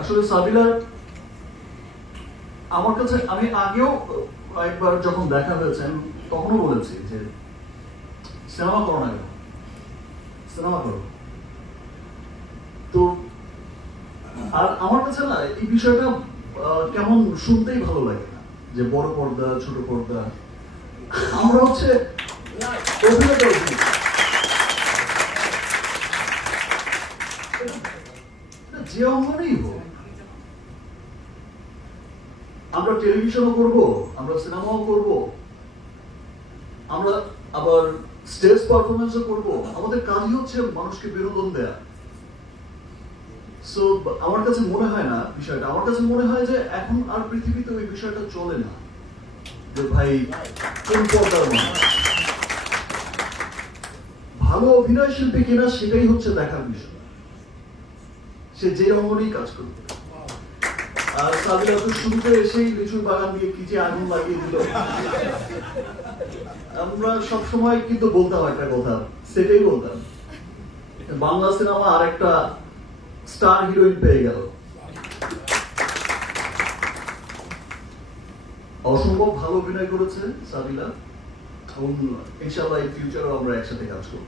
আসলে সাবিলা আমার কাছে, আমি আগেও একবার যখন দেখা হয়েছে আমি তখনও বলেছি যে সিনেমা করো না, সিনেমা করো। তো আর আমার কাছে না এই বিষয়টা কেমন শুনতেই ভালো লাগে না, যে বড় পর্দা ছোট পর্দা। আমরা হচ্ছে অভিনেতা, যে অঙ্গনেই হোক, আমরা টেলিভিশনও করব, আমরা সিনেমাও করব, আমরা আবার স্টেজ পারফরমেন্সও করব। আমাদের কাজই হচ্ছে মানুষকে বিনোদন দেয়া। সো আমার কাছে মনে হয় না বিষয়টা, আমার কাছে মনে হয় যে এখন আর পৃথিবীতে ওই বিষয়টা চলে না যে ভাই কোন পর্দার মানুষ ভালো অভিনয় শিল্পী কিনা সেটাই হচ্ছে দেখার বিষয়, সে যে অঙ্গনেই কাজ করবে। আর সাবিলা তো শুরুতে এসেই লিচুর বাগান দিয়ে কি যে আগুন লাগিয়ে দিল। আমরা সবসময় কিন্তু বলতাম একটা কথা, সেটাই বলতাম, বাংলা সিনেমা আর একটা স্টার হিরোইন পেয়ে গেল। অসম্ভব ভালো অভিনয় করেছে সাবিলা, এবং ইনশাআল্লাহ এই ফিউচারেও আমরা একসাথে কাজ করব।